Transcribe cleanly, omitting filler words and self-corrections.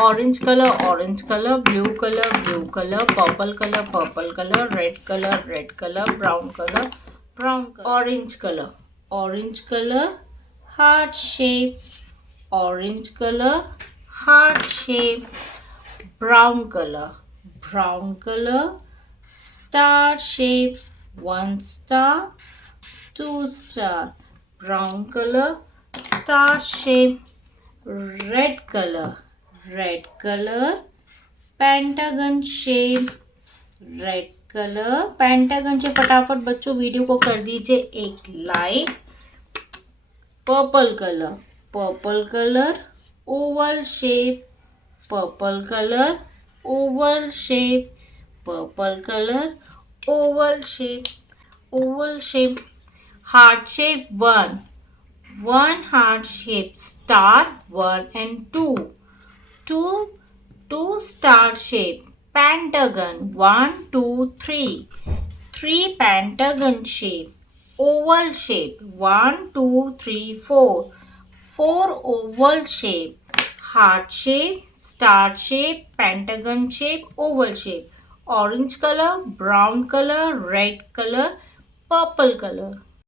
orange color, blue color, purple color, red color, brown color, orange color, heart shape, orange color, heart shape, brown color, star shape, one star, two star, brown color, star shape, red color, pentagon shape, red colour pentagon से फटाफट बच्चों video को कर दीजिए एक like purple colour Oval shape purple colour Oval shape purple colour Oval shape heart shape one heart shape star 1 and 2 star shape pentagon 1 2 3 pentagon shape oval shape 1 2 3 4 oval shape heart shape star shape pentagon shape oval shape orange color brown color red color purple color